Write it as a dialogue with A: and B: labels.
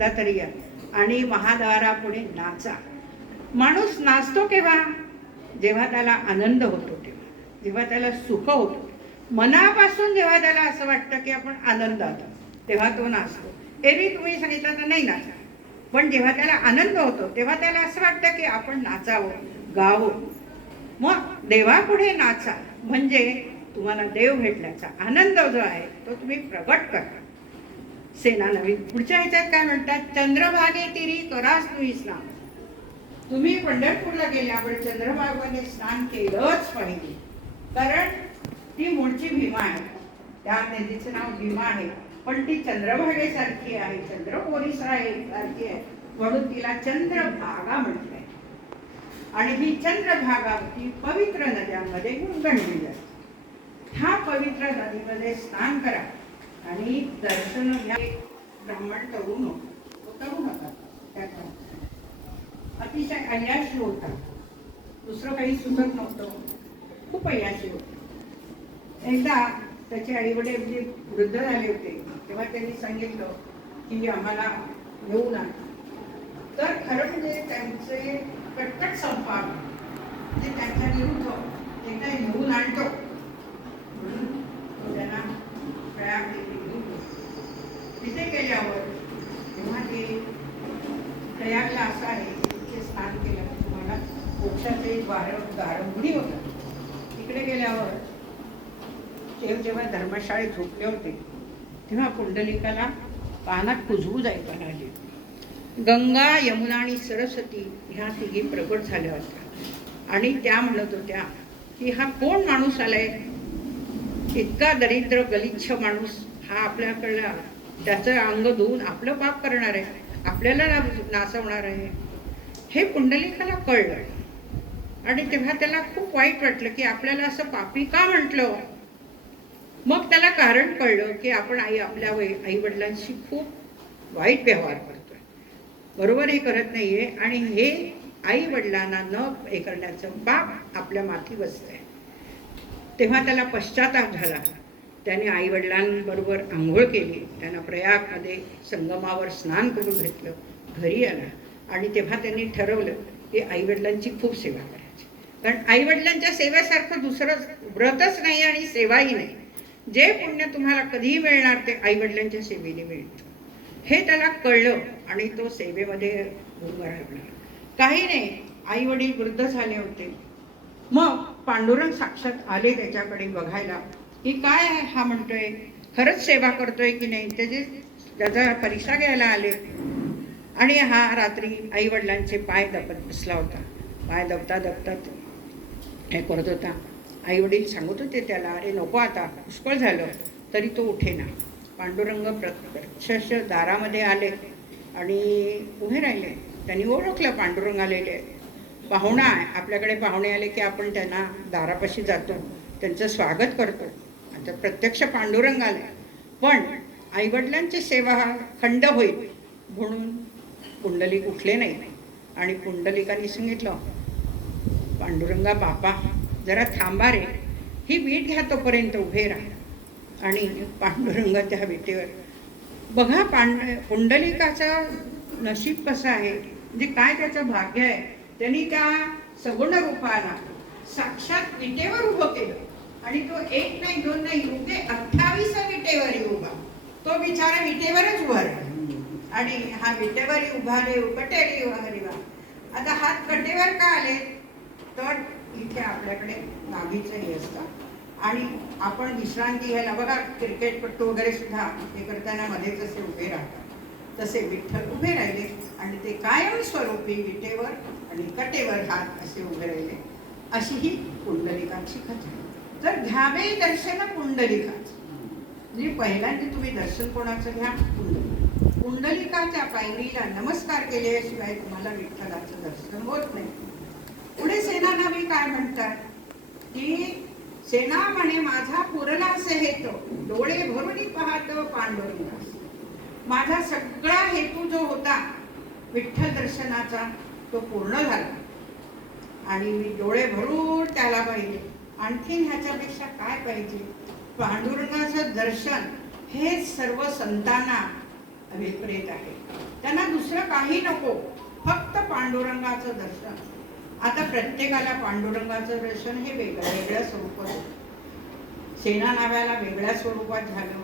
A: तरी या. आणि महाद्वारापुढे नाचा. माणूस नाचतो केव्हा? जेव्हा त्याला आनंद होतो तेव्हा. जेव्हा त्याला सुख होतो. मनापासून जेव्हा त्याला असं वाटतं की आपण आनंदात आहोत, तेव्हा तो नाचतो. एरवी तुम्ही सांगितलं तर नाही नाचा. पण जेव्हा त्याला आनंद होतो तेव्हा त्याला असं वाटतं की आपण नाचावं गावं. मग देवापुढे नाचा. म्हणजे तुम्हाला देव भेटल्याचा आनंद जो आहे तो तुम्ही प्रगट करा. सेना नवीन पुढच्या ह्याच्यात काय म्हणतात? चंद्रभागे तिरी करास तू स्नान तुम्ही पंढरपूरला गेल्यावर चंद्रभागाने स्नान केलंच पाहिजे. कारण ती मूळची भीमा आहे. त्या नदीचं नाव भीमा आहे. पण ती चंद्रभागेसारखी आहे. चंद्रपोरीस आहे. सारखी आहे म्हणून तिला चंद्रभागा म्हटलंय. आणि ही चंद्रभागावरती पवित्र नद्यांमध्ये गणली जाते ह्या पवित्र नदीमध्ये स्नान करा. आणि दर्शन घ्या एक ब्राह्मण तरुण होता. तो तरुण होता. त्या अतिशय अयाशी होता. दुसरं काही सुचत नव्हतं. खूप अयाशी होता. एकदा त्याचे आईवडील जे वृद्ध झाले होते तेव्हा त्यांनी सांगितलं की आम्हाला घेऊन ना तर खरं म्हणजे त्यांचे कटकट संपाद ते त्यांच्या विरुद्ध एकदा येऊन आणतो. म्हणून तो त्यांना प्रयाग येथे घेऊन गेला. तिथे गेल्यावर तेव्हा ते प्रयागला असं आहे तिथे स्नान केलं तुम्हाला मोक्षाचे द्वार दारंगुडी होतात. तिकडे गेल्यावर ते जेव्हा धर्मशाळेत झोपले होते तेव्हा पुंडलिकाला पानात कुजवू जायला आली गंगा यमुना आणि सरस्वती ह्या तिघी प्रगट झाल्या होत्या. आणि त्या म्हणत होत्या की हा कोण माणूस आलाय? इतका दरिद्र गलिच्छ माणूस हा आपल्याकडला त्याचं अंग धुवून आपलं पाप करणार आहे. आपल्याला नाचवणार आहे. हे पुंडलिकाला कळलं. आणि तेव्हा त्याला खूप वाईट वाटलं की आपल्याला असं पापी का म्हटलं? मग त्याला कारण कळलं की आपण आई आपल्या आई वडिलांशी खूप वाईट व्यवहार करतोय. बरोबर हे करत नाहीये. आणि हे आई वडिलांना न हे करण्याचं बाप आपल्या माथी बसतंय. तेव्हा त्याला पश्चाताप झाला. त्याने आईवडिलांबरोबर आंघोळ केली. त्यांना प्रयागमध्ये संगमावर स्नान करून घेतलं. घरी आला. आणि तेव्हा त्यांनी ठरवलं की आईवडिलांची खूप सेवा करायची. कारण आईवडिलांच्या सेवेसारखं दुसरं व्रतच नाही आणि सेवाही नाही. जे पुण्य तुम्हाला कधीही मिळणार ते आईवडिलांच्या सेवेने मिळतं. हे त्याला कळलं आणि तो सेवेमध्ये उभं काही नाही. आई वडील वृद्ध झाले होते. मग पांडुरंग साक्षात आले त्याच्याकडे बघायला. की काय आहे हा म्हणतोय? खरंच सेवा करतोय की नाही? त्याचे त्याचा परीक्षा घ्यायला आले. आणि हा रात्री आई वडिलांचे पाय दपत बसला होता. पाय दबता दबतात हे करत होता. आई वडील सांगत होते त्याला अरे नको आता पुष्कळ झालं तरी तो उठेना पांडुरंग प्रत्यक्ष दारामध्ये आले आणि उभे राहिले. त्यांनी ओळखलं पांडुरंग आलेले. पाहुणा आहे. आपल्याकडे पाहुणे आले की आपण त्यांना दारापाशी जातो. त्यांचं स्वागत करतो. आता प्रत्यक्ष पांडुरंग आले पण आईवडिलांची सेवा हा खंड होईल म्हणून पुंडलिक उठले नाही. आणि पुंडलिकाने सांगितलं पांडुरंगा बापा जरा थांबा रे. ही वीट घ्या तोपर्यंत उभे राहा. आणि पांडुरंग त्या विटेवर बघा पांड पुंडलिकाचं नशीब कसं आहे? म्हणजे काय त्याचं भाग्य आहे? त्यांनी त्या सगुण रूपाला साक्षात विटेवर उभं केलं. आणि तो एक नाही दोन नाही उभे अठ्ठावीस विटेवर उभा. तो बिचारा विटेवरच उभा राहिला आणि हा विटेवर उभा रे कटेरी हरिवा आता हात कटेवर का आले? तर इथे आपल्याकडे नाभीचं हे असतं. आणि आपण विश्रांती घ्यायला बघा क्रिकेटपट्टू वगैरे सुद्धा हे करताना मध्येच असे उभे राहतात तसे विठ्ठल उभे राहिले. आणि ते कायमस्वरूपी विटेवर आणि कटेवर हात असे उभे राहिले. अशी ही पुंडलिकाची कथा तर घ्यावे दर्शन पुंडलिकाच. म्हणजे पहिल्यांदा तुम्ही दर्शन कोणाचं घ्या? पुंडलिक. पुंडलिकाच्या पायरीला नमस्कार केल्याशिवाय तुम्हाला विठ्ठलाचं दर्शन होत नाही. पुढे सेनानावी काय म्हणतात? की सेना म्हणे माझा पुरला हेतो डोळे भरून पाहत पांडुरंगास. माझा सगळा हेतू जो होता विठ्ठल दर्शनाचा तो पूर्ण झाला. आणि मी डोळे भरून त्याला पाहिजे आणखीन ह्याच्यापेक्षा काय पाहिजे? पांडुरंगाचं दर्शन हे सर्व संतांना अभिप्रेत आहे. त्यांना दुसरं काही नको फक्त पांडुरंगाचं दर्शन. आता प्रत्येकाला पांडुरंगाचं दर्शन हे वेगळं वेगळ्या स्वरूपात होतं. सेना नाव्याला वेगळ्या स्वरूपात झालं.